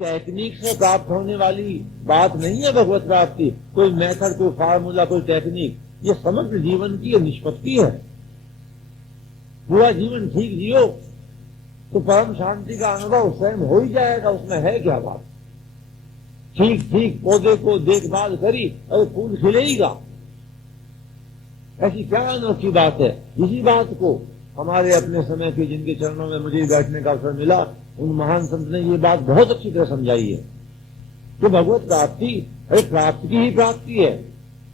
Technique से प्राप्त होने वाली बात नहीं है भगवत प्राप्ति। कोई मेथड, कोई फार्मूला, कोई टेक्निक, ये समग्र जीवन की निष्पत्ति है। पूरा जीवन ठीक जियो तो परम शांति का अनुभव स्वयं हो ही जाएगा। उसमें है क्या बात। ठीक ठीक पौधे को देखभाल करी और फूल खिलेगा, ऐसी क्या अनोखी बात है। इसी बात को हमारे अपने समय के जिनके चरणों में मुझे बैठने का अवसर मिला, उन महान संत ने ये बात बहुत अच्छी तरह समझाई है कि भगवत प्राप्ति अरे प्राप्ति की ही प्राप्ति है,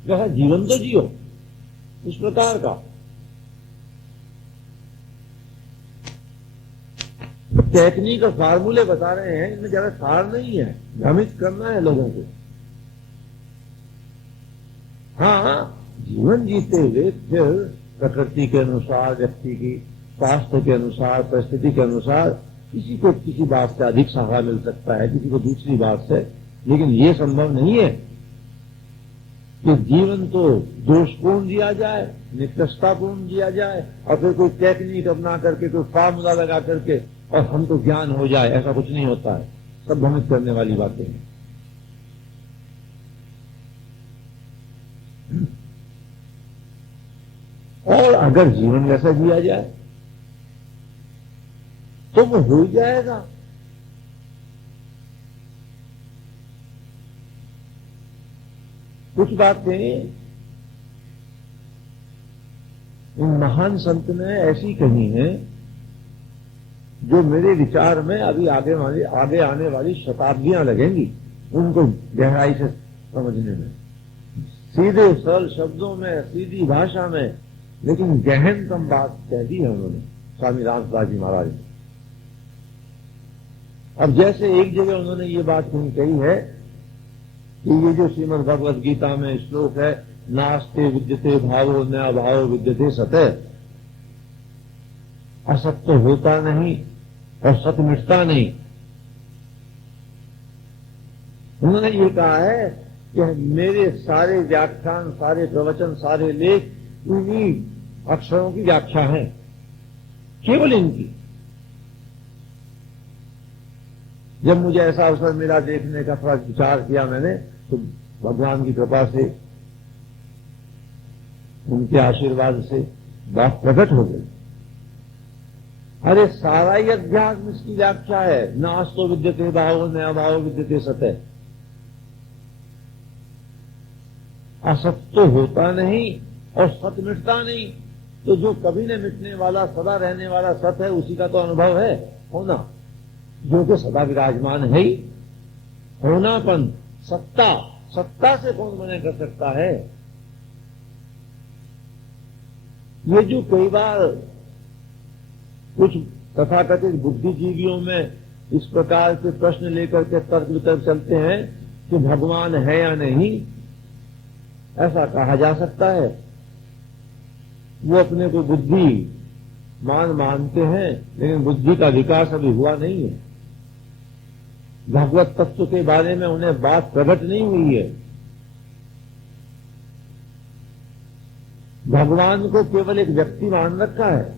जैसा जीवन तो जियो इस प्रकार का। टेक्निक और फार्मूले बता रहे हैं, इनमें ज्यादा सार नहीं है, भ्रमित करना है लोगों को। हाँ, जीवन जीते हुए फिर प्रकृति के अनुसार, व्यक्ति की स्वास्थ्य के अनुसार, परिस्थिति के अनुसार किसी को किसी बात से अधिक सहारा मिल सकता है, किसी को दूसरी बात से, लेकिन ये संभव नहीं है कि जीवन तो दोषपूर्ण जिया जाए, निकृष्टतापूर्ण जिया जाए और फिर कोई टेक्निक अपना करके, कोई फार्मूला लगा करके और हमको ज्ञान हो जाए। ऐसा कुछ नहीं होता है, सब भ्रमित करने वाली बातें हैं। और अगर जीवन वैसा जिया जाए तो वो हो ही जाएगा। कुछ बातें इन महान संत ने ऐसी कही हैं जो मेरे विचार में अभी आगे आने वाली शताब्दियां लगेंगी उनको गहराई से समझने में। सीधे सरल शब्दों में, सीधी भाषा में, लेकिन गहनतम बात कह दी है उन्होंने, स्वामी रामदास जी महाराज ने। अब जैसे एक जगह उन्होंने ये बात कही है कि ये जो श्रीमद् भगवद गीता में श्लोक है, नास्ते विद्यते भावो न अभावो विद्यते सतः, असत्य होता नहीं और सत्य मिटता नहीं। उन्होंने ये कहा है कि मेरे सारे व्याख्यान, सारे प्रवचन, सारे लेख इन्हीं अक्षरों की व्याख्या है, केवल इनकी। जब मुझे ऐसा अवसर मिला देखने का, थोड़ा विचार किया मैंने, तो भगवान की कृपा से, उनके आशीर्वाद से बात प्रकट हो गई। अरे सारा ही अध्यात्म इसकी व्याख्या है। नास्तो विद्यते भावो न अभावो विद्यते सतः, असत्य होता नहीं और सत्य मिटता नहीं। तो जो कभी न मिटने वाला, सदा रहने वाला सत्य है, उसी का तो अनुभव है होना, जो कि सदा विराजमान है ही। होनापन, सत्ता, सत्ता से कौन मना कर सकता है। ये जो कई बार कुछ तथाकथित बुद्धिजीवियों में इस प्रकार के प्रश्न लेकर के तर्क वितर्क चलते हैं कि भगवान है या नहीं, ऐसा कहा जा सकता है। वो अपने को बुद्धि मानते हैं, लेकिन बुद्धि का विकास अभी हुआ नहीं है। भगवत तत्व के बारे में उन्हें बात प्रकट नहीं हुई है। भगवान को केवल एक व्यक्ति मान रखा है।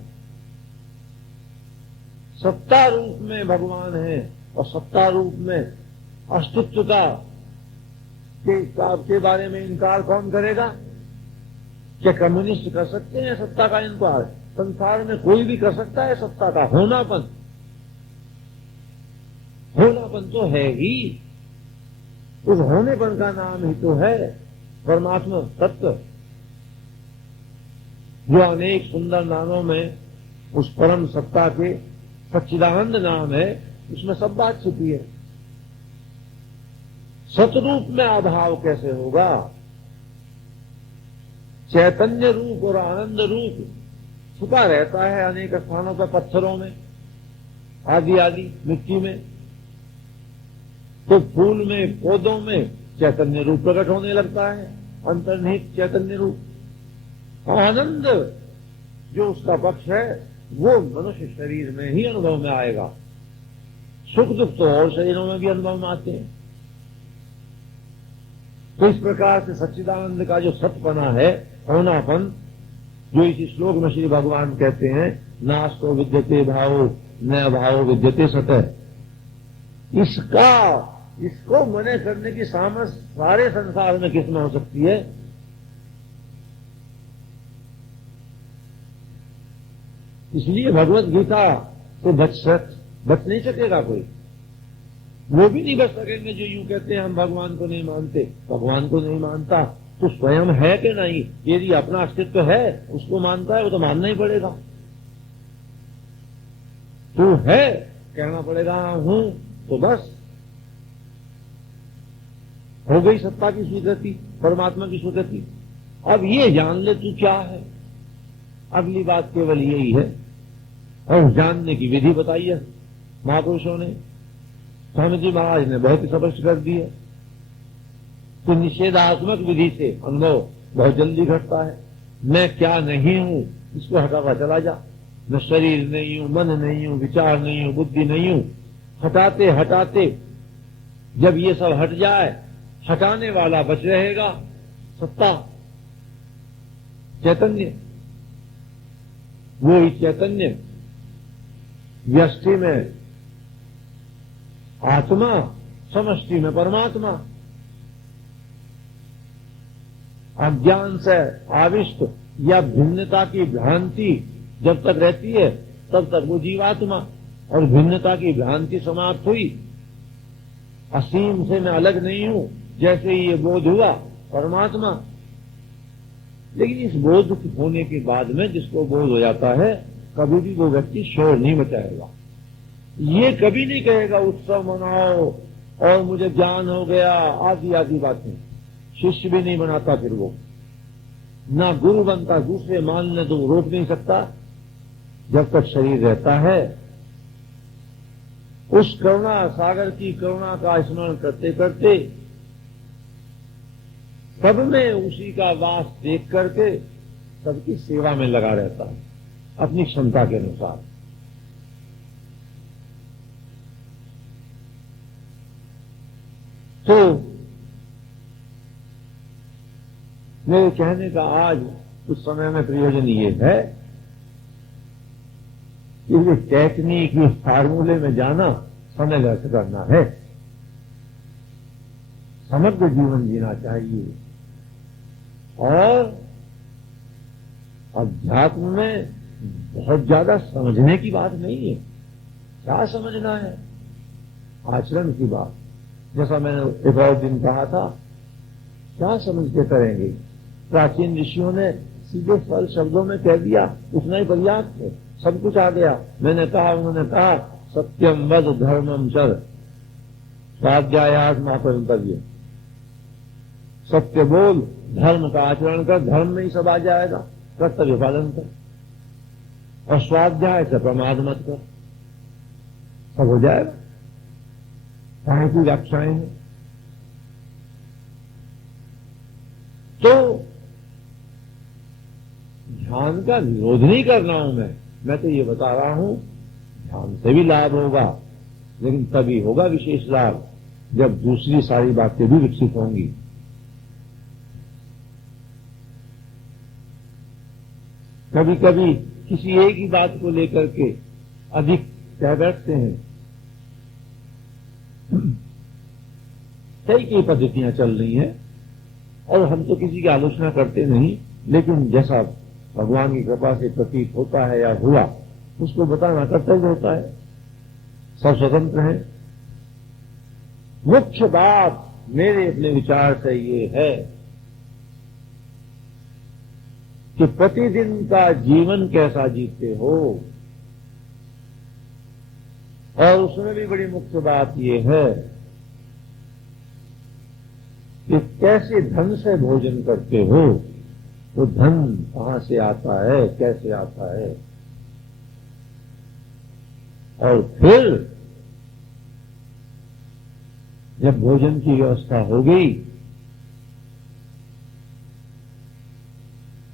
सत्ता रूप में भगवान है और सत्ता रूप में अस्तित्वता के बारे में इनकार कौन करेगा। क्या कम्युनिस्ट कर सकते हैं सत्ता का इनकार? संसार में कोई भी कर सकता है सत्ता का। होनापन तो है ही, उस होनेपन का नाम ही तो है परमात्मा तत्व, जो अनेक सुंदर नामों में उस परम सत्ता के सच्चिदानंद नाम है, उसमें सब बात छिपी है। सतरूप में अभाव कैसे होगा? चैतन्य रूप और आनंद रूप छुपा रहता है अनेक स्थानों पर, पत्थरों में, आदि मिट्टी में। तो फूल में, पौधों में चैतन्य रूप प्रकट होने लगता है, अंतर्निहित चैतन्य रूप। आनंद जो उसका पक्ष है वो मनुष्य शरीर में ही अनुभव में आएगा। सुख दुख तो और शरीरों में भी अनुभव में आते हैं। तो इस प्रकार से सच्चिदानंद का जो सतपना है, होनापन, जो इस श्लोक में श्री भगवान कहते हैं, नास्तो विद्यते भावो न भावो विद्यते सतः, इसको मना करने की सामर्थ्य सारे संसार में किसमें हो सकती है? इसलिए भगवत गीता से बच नहीं सकेगा कोई। वो भी नहीं बच सकेंगे जो यूं कहते हैं हम भगवान को नहीं मानते। भगवान को नहीं मानता तो स्वयं है कि नहीं? यदि अपना अस्तित्व है, उसको मानता है, वो तो मानना ही पड़ेगा। तू है कहना पड़ेगा हूं, तो बस हो गई सत्ता की स्वीकृति, परमात्मा की स्वीकृति। अब ये जान ले तू क्या है। अगली बात केवल यही है, और जानने की विधि बताई है महापुरुषों ने। स्वामी जी महाराज ने बहुत ही स्पष्ट कर दी है कि निषेधात्मक विधि से अनुभव बहुत जल्दी घटता है। मैं क्या नहीं हूं, इसको हटाता चला जा। मैं शरीर नहीं हूं, मन नहीं हूं, विचार नहीं हूं, बुद्धि नहीं हूं। हटाते हटाते जब ये सब हट जाए, हटाने वाला बच रहेगा सत्ता, चैतन्य। वो ही चैतन्य व्यष्टि में आत्मा, समष्टि में परमात्मा। अज्ञान से आविष्ट या भिन्नता की भ्रांति जब तक रहती है तब तक वो जीवात्मा, और भिन्नता की भ्रांति समाप्त हुई, असीम से मैं अलग नहीं हूं, जैसे ही ये बोध हुआ परमात्मा। लेकिन इस बोध होने के बाद में जिसको बोध हो जाता है, कभी भी वो व्यक्ति शोर नहीं मचाएगा। ये कभी नहीं कहेगा उत्सव मनाओ और मुझे ज्ञान हो गया, आदि आदि बातें। शिष्य भी नहीं बनाता फिर वो, ना गुरु बनता। दूसरे मानने तो रोक नहीं सकता। जब तक शरीर रहता है, उस करुणा सागर की करुणा का स्मरण करते करते, सब में उसी का वास देख करके सबकी सेवा में लगा रहता है अपनी क्षमता के अनुसार। तो मेरे कहने का आज उस समय में प्रयोजन ये है कि ये टेक्निक, ये फार्मूले में जाना समय व्यर्थ करना है। समग्र जीवन जीना चाहिए। और अध्यात्म में बहुत ज्यादा समझने की बात नहीं है। क्या समझना है? आचरण की बात। जैसा मैंने एक और दिन कहा था, क्या समझ के करेंगे? प्राचीन ऋषियों ने सीधे सरल शब्दों में कह दिया, उतना ही पर्याप्त है, सब कुछ आ गया। मैंने कहा, उन्होंने कहा सत्यम वद धर्मम चर स्वाध्यायात् महापरितव्य। सत्य बोल, धर्म का आचरण कर, धर्म में ही सब आ जाएगा। कर्तव्य पालन कर और स्वाध्याय से प्रमाद मत कर, सब हो जाएगा। कहां की व्याख्याएं हैं? तो ध्यान का विरोध नहीं कर रहा हूं मैं तो ये बता रहा हूं ध्यान से भी लाभ होगा, लेकिन तभी होगा विशेष लाभ जब दूसरी सारी बातें भी विकसित होंगी। कभी कभी किसी एक ही बात को लेकर के अधिक कह बैठते हैं। कई पद्धतियां चल रही हैं और हम तो किसी की आलोचना करते नहीं, लेकिन जैसा भगवान की कृपा से प्रतीत होता है या हुआ, उसको बताना कर्तव्य होता है। सब स्वतंत्र हैं। मुख्य बात मेरे अपने विचार से ये है कि प्रतिदिन का जीवन कैसा जीते हो, और उसमें भी बड़ी मुख्य बात यह है कि कैसे धन से भोजन करते हो। वो धन कहां से आता है, कैसे आता है, और फिर जब भोजन की व्यवस्था हो गई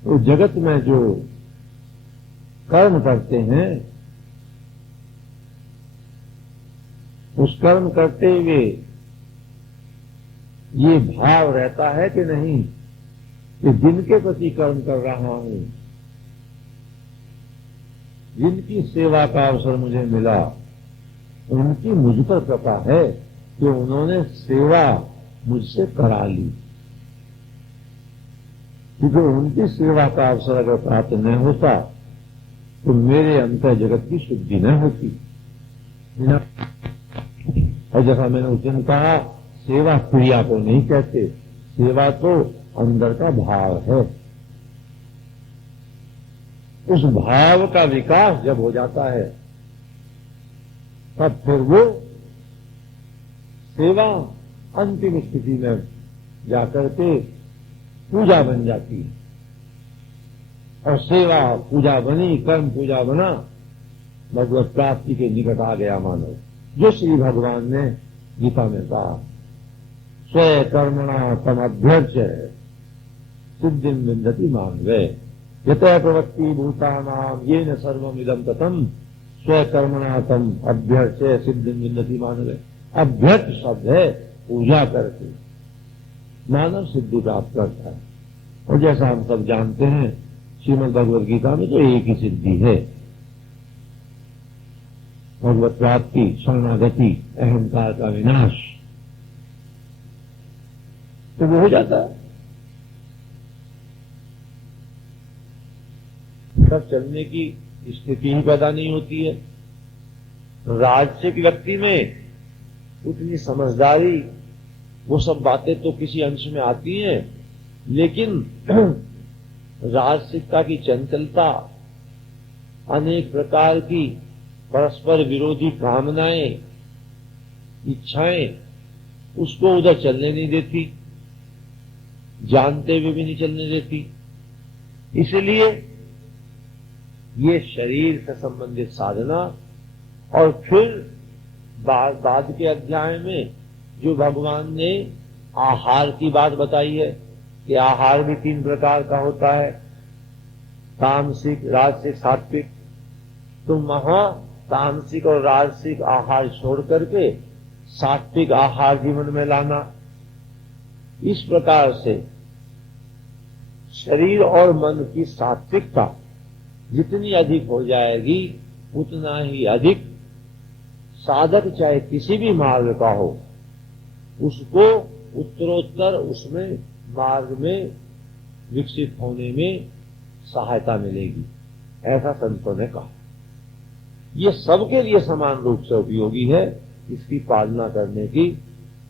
तो जगत में जो कर्म करते हैं, उस कर्म करते हुए ये भाव रहता है कि नहीं कि जिनके प्रति कर्म कर रहा हूं, जिनकी सेवा का अवसर मुझे मिला, उनकी मुझ पर कृपा है कि उन्होंने सेवा मुझसे करा ली, क्योंकि उनकी सेवा का अवसर अगर प्राप्त न होता तो मेरे अंतर जगत की शुद्धि न होती। और जैसा मैंने उस दिन कहा, सेवा क्रिया को नहीं कहते, सेवा तो अंदर का भाव है। उस भाव का विकास जब हो जाता है तब फिर वो सेवा अंतिम स्थिति में जाकर के पूजा बन जाती है। और सेवा पूजा बनी, कर्म पूजा बना, भगवत प्राप्ति के निकट आ गया मानव। जो श्री भगवान ने गीता में कहा, स्व कर्मणा तमभ्यर्च्य सिद्धिं विन्दति मानवे यतः प्रवृत्ति भूतानां येन सर्वमिदं ततं स्व कर्मणा तम अभ्यर्च्य सिद्धिं विन्दति मानवे। अभ्यर्थ शब्द है पूजा करके मानव सिद्धि प्राप्त करता है। और जैसा हम सब जानते हैं, श्रीमद् भगवद गीता में तो एक ही सिद्धि है, भगवत प्राप्ति, शरणागति, अहंकार का विनाश। तो वो हो जाता है। तब चलने की स्थिति ही पैदा नहीं होती है। राजसिक व्यक्ति में उतनी समझदारी, वो सब बातें तो किसी अंश में आती हैं, लेकिन राजसिकता की चंचलता, अनेक प्रकार की परस्पर विरोधी कामनाएं, इच्छाएं उसको उधर चलने नहीं देती, जानते हुए भी नहीं चलने देती। इसलिए ये शरीर से संबंधित साधना, और फिर बाद के अध्याय में जो भगवान ने आहार की बात बताई है कि आहार भी 3 प्रकार का होता है, तामसिक, राजसिक, सात्विक। तो वहां तामसिक और राजसिक आहार छोड़ करके सात्विक आहार जीवन में लाना। इस प्रकार से शरीर और मन की सात्विकता जितनी अधिक हो जाएगी, उतना ही अधिक साधक चाहे किसी भी मार्ग का हो, उसको उत्तरोत्तर उसमें मार्ग में विकसित होने में सहायता मिलेगी। ऐसा संतों ने कहा। ये सबके लिए समान रूप से उपयोगी है। इसकी पालना करने की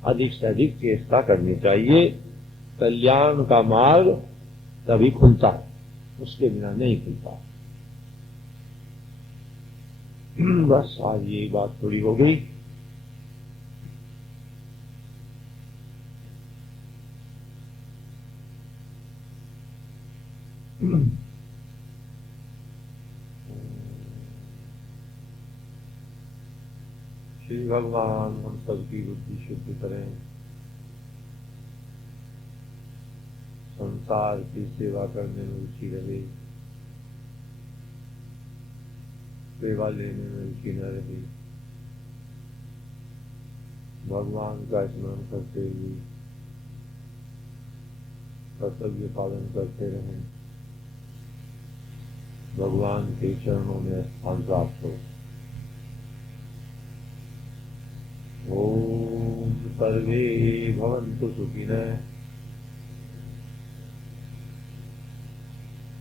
अधिक से अधिक चेष्टा करनी चाहिए। कल्याण का मार्ग तभी खुलता है, उसके बिना नहीं खुलता। बस आज ये बात थोड़ी हो गई। श्री भगवान हम सबकी बुद्धि शुद्ध करें, संसार की सेवा करने में रुचि रहे, सेवा लेने में रुचि न रहे, भगवान का स्मरण करते हुए कर्तव्य पालन करते रहें, भगवान के चरणों में स्थान प्राप्त हो। ओम सर्वे भवन्तु सुखिनः,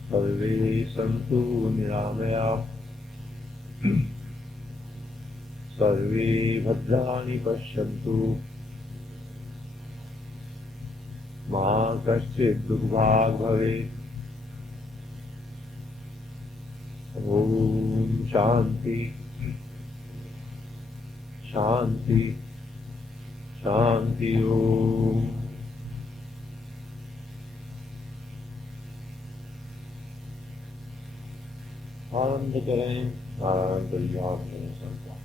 सर्वे सन्तु निरामयाः, सर्वे भद्राणि पश्यन्तु, मा कश्चित् दुर्भाग् भवेत्। ओम शांति शांति शांति। ओम आनंद करें, नारायण कल्याण करें संसार।